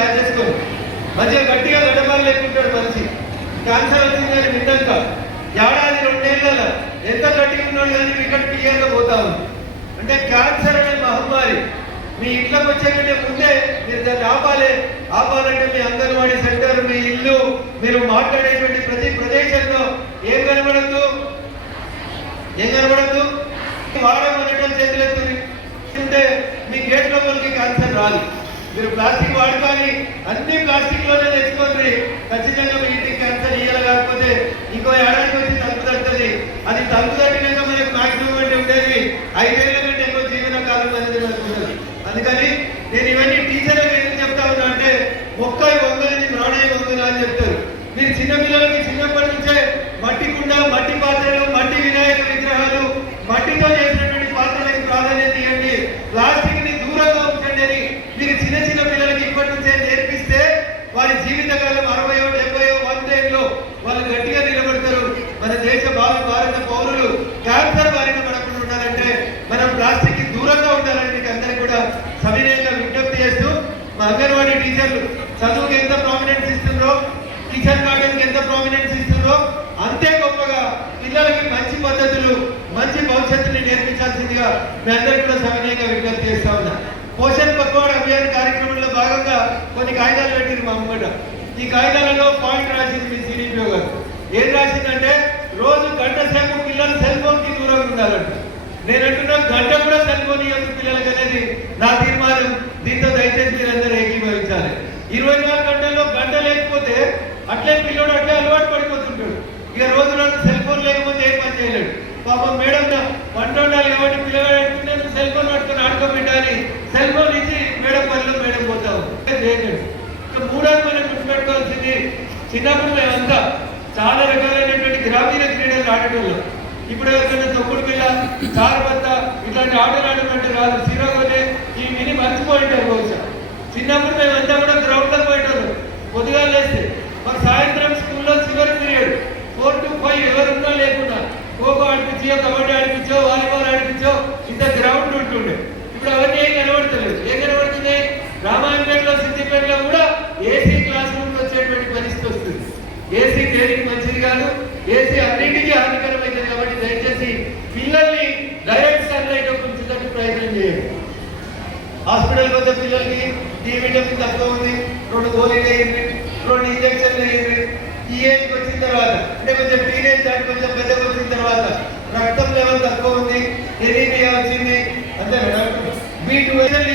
Add చేసుకోండి. మంచిగా గట్టిగా గడ్డపాలు లేకుంటాడు మనిషి. క్యాన్సర్ వచ్చిందని విన్నాక ఏడాది 2 ఏళ్ళ ఎంత గట్టిగా ఉన్నాడు కానీ వికెట్ క్లియర్గా పోతా ఉంది. అంటే క్యాన్సర్ అనే మహమ్మారి మీ ఇంట్లోకి వచ్చే కంటే ముందే మీరు దాన్ని ఆపాలంటే మీ అంగన్వాడీ సెంటర్, మీ ఇల్లు, మీరు మాట్లాడేటువంటి ప్రతి ప్రదేశంలో ఏం కనబడద్దు వాడడం అనేటువంటి చేతులు ఎత్తుంటే మీ గేట్ లోపలికి క్యాన్సర్ రాదు. మీరు ప్లాస్టిక్ వాడుకొని అన్ని ప్లాస్టిక్ లోనే తెచ్చుకోండి, ఖచ్చితంగా మీ ఇంటికి క్యాన్సర్ ఇయ్యాలి. కాకపోతే ఇంకో ఏడాదికి వచ్చి తలుపు తగ్గుతుంది. అది తలుపు తగ్గినాక మనకు మాక్సిమం అంటే ఉండేది 5 ఏళ్ళ కంటే ఎక్కువ జీవన కాలం అనేది మనకు ఉంటుంది. అందుకని నేను ఇవన్నీ టీచర్లకు ఎందుకు చెప్తా ఉన్నా అంటే మొక్కై వంగని ప్రాణాయి వంగున అని చెప్తారు. మీరు చిన్నపిల్లలకి చిన్నప్పటి నుంచే మట్టి కుండ, మట్టి పాత్రలు, మట్టి వినాయక విగ్రహాలు, మట్టితో చేసినటువంటి పాత్రలకు ప్రాధాన్యత ఇవ్వండి, ప్లాస్టిక్ ని దూరంగా ఉంచండి అని మీరు చిన్న పిల్లలకి ఇప్పటి నుంచే నేర్పిస్తే వారి జీవితకాలం 60, 70, 100 ఏళ్ళు వాళ్ళు గట్టిగా నిలబడతారు. మన దేశ భారత పౌరులు క్యాన్సర్ బారిన పడకుండా ఉండాలంటే మనం ప్లాస్టిక్ కి దూరంగా ఉండాలని మీకు అందరికీ కూడా సవినయంగా విజ్ఞప్తి చేస్తూ, మా అంగన్వాడీ టీచర్లు చదువుకి ఎంత ప్రామినెన్స్ ఇస్తుందో, టీచర్ గార్డెన్కి ఎంత ప్రామినెన్స్ ఇస్తుందో అంతే గొప్పగా పిల్లలకి మంచి పద్ధతులు, మంచి భవిష్యత్తుని నేర్పించాల్సిందిగా మీ అందరికీ కూడా సవినయంగా విజ్ఞప్తి చేస్తా ఉన్నా. పోషణ్ పక్వాడ్ అభియాన్ కార్యక్రమంలో భాగంగా కొన్ని కాగితాలు పెట్టింది మా అమ్మట. ఈ కాగితాలలో పాయింట్ రాసింది మీ సిడిపిఓ గారు. ఏం రాసిందంటే రోజు గంట సేపు పిల్లలు సెల్ ఫోన్ కి దూరంగా ఉండాలంట. నేను అంటున్నా గంట కూడా సెల్ ఫోన్ ఇవ్వదు పిల్లలకి అనేది నా తీర్మానం. దీంతో దయచేసి మీరందరూ ఏకీభవించాలి. 24 గంటల్లో గంట లేకపోతే అట్లే పిల్లడు అట్లే అలవాటు పడిపోతుంటాడు. ఇక రోజు సెల్ ఫోన్ లేకపోతే ఏం పని చేయలేడు. పాపం మేడం వంట ఉండాలి కాబట్టి పిల్లగాడు అంటుంటే సెల్ ఫోన్ పట్టుకొని ఆడుకోబెట్టాలి, సెల్ ఫోన్ ఇచ్చి మేడం పనిలో మేడం పోతాము. మూడోది మనం గుర్తుపెట్టుకోవాల్సింది, చిన్నప్పుడు మేమంతా చాలా రకాలైనటువంటి గ్రామీణ క్రీడలు ఆడటంలో. ఇప్పుడు ఎవరికైనా తొక్కుడు పిల్ల, చారుబత్త ఇట్లాంటి ఆటలు ఆడమంటే రాదు, సిరోగోనే ఈ విని మర్చిపోయింటారు బహుశా. చిన్నప్పుడు మేమంతా కూడా గ్రౌండ్ లో పోయేటారు. పొద్దుగా లేస్తే మాకు సాయంత్రం స్కూల్లో చివరి పీరియడ్ 4 to 5 ఎవరున్నా లేకుండా ఖోఖో ఆడిపించో, కబడ్డీ ఆడిపించో, వాలీబాల్ ఆడిపించో ఇంత గ్రౌండ్ ఉంటుండే. ఇప్పుడు అవన్నీ ఏం కనబడతలేదు. ఏం కనబడుతుంది? రామాయణపేటలో, సిద్దిపేటలో కూడా ఏసీ క్లాస్ రూమ్ వచ్చేటువంటి పరిస్థితి వస్తుంది. ఏసీ దేనికి మంచిది కాదు, ఏసీ అన్నింటికీ హానికరమైంది. కాబట్టి దయచేసి పిల్లల్ని డైరెక్ట్ సన్లైట్ ఉంచడానికి ప్రయత్నం చేయండి. హాస్పిటల్కి వద్ద పిల్లలకి డి విటమిన్ తక్కువ ఉంది, 2 గోళీలు వేయండి, 2 ఇంజక్షన్లు వేయండి. ఈ ఏజ్కి వచ్చిన తర్వాత అంటే కొంచెం టీనేజ్ దాటి కొంచెం పెద్దగా వచ్చిన తర్వాత రక్తం లెవెల్ తక్కువ ఉంది, ఎనీమియా వచ్చింది, అంతే B12